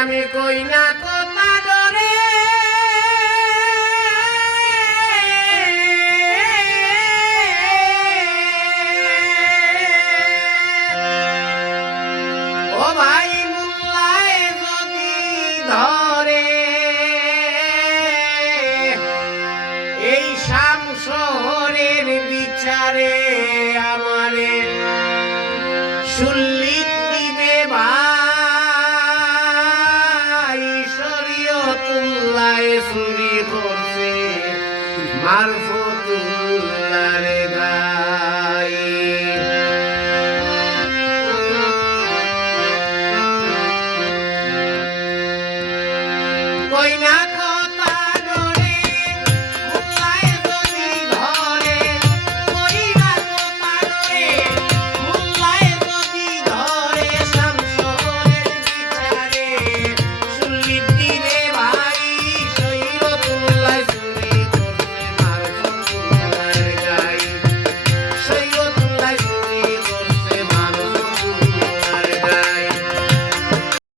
আমি কই না কথা ডরে ও ভাই মোল্লায় যদি ধরে এই শাম শহরের বিচারে আমারে সুল্লিত দিবে ভাই শরীয়তুল্লাহ চুরি করছে মারফু